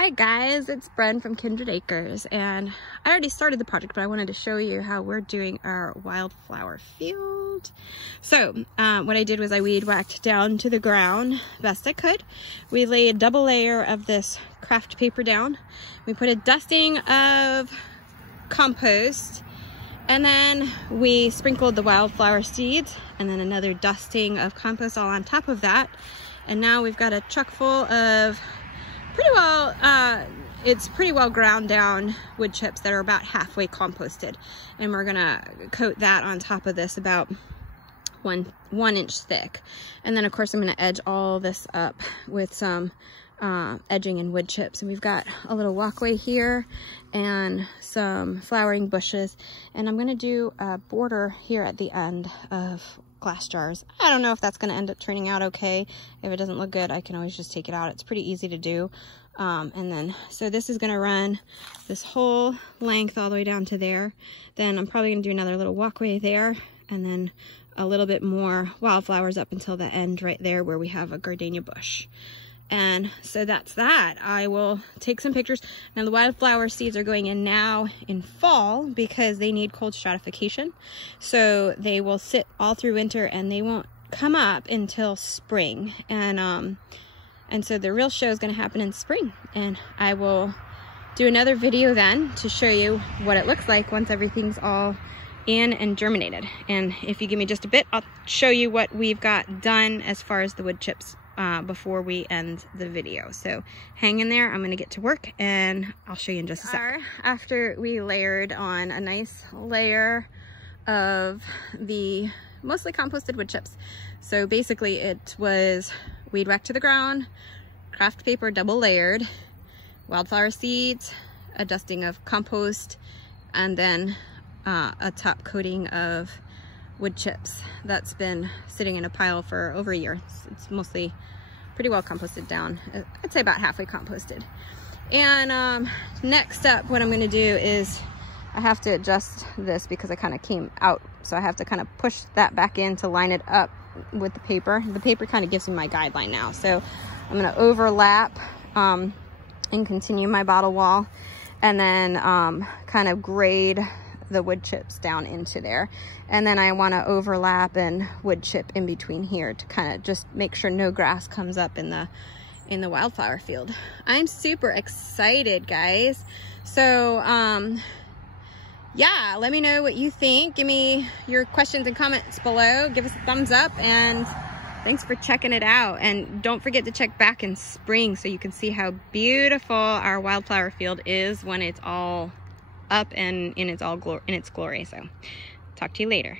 Hi guys, it's Bren from Kindred Acres, and I already started the project, but I wanted to show you how we're doing our wildflower field. So what I did was I weed whacked down to the ground best I could. We laid a double layer of this craft paper down. We put a dusting of compost, and then we sprinkled the wildflower seeds, and then another dusting of compost all on top of that. And now we've got a truck full of it's pretty well ground down wood chips that are about halfway composted, and we're gonna coat that on top of this about one inch thick. And then of course I'm gonna edge all this up with some edging and wood chips, and we've got a little walkway here and some flowering bushes, and I'm gonna do a border here at the end of glass jars. I don't know if that's going to end up turning out okay. If it doesn't look good, I can always just take it out. It's pretty easy to do. And then so this is going to run this whole length all the way down to there. Then I'm probably going to do another little walkway there, and then a little bit more wildflowers up until the end right there where we have a gardenia bush. And so that's that. I will take some pictures. Now the wildflower seeds are going in now in fall because they need cold stratification. So they will sit all through winter and they won't come up until spring. And so the real show is going to happen in spring. And I will do another video then to show you what it looks like once everything's all in and germinated. And if you give me just a bit, I'll show you what we've got done as far as the wood chips before we end the video. So hang in there, I'm going to get to work and I'll show you in just a sec. After we layered on a nice layer of the mostly composted wood chips. So basically it was weed whacked to the ground, craft paper double layered, wildflower seeds, a dusting of compost, and then a top coating of wood chips that's been sitting in a pile for over a year. It's mostly pretty well composted down. I'd say about halfway composted. And next up, what I'm going to do is I have to adjust this because I kind of came out, so I have to kind of push that back in to line it up with the paper. The paper kind of gives me my guideline now, so I'm going to overlap and continue my bottle wall, and then kind of grade the wood chips down into there. And then I want to overlap and wood chip in between here to kind of just make sure no grass comes up in the wildflower field. I'm super excited, guys. So yeah, let me know what you think. Give me your questions and comments below. Give us a thumbs up, and thanks for checking it out. And don't forget to check back in spring so you can see how beautiful our wildflower field is when it's all up and in its glory. So talk to you later.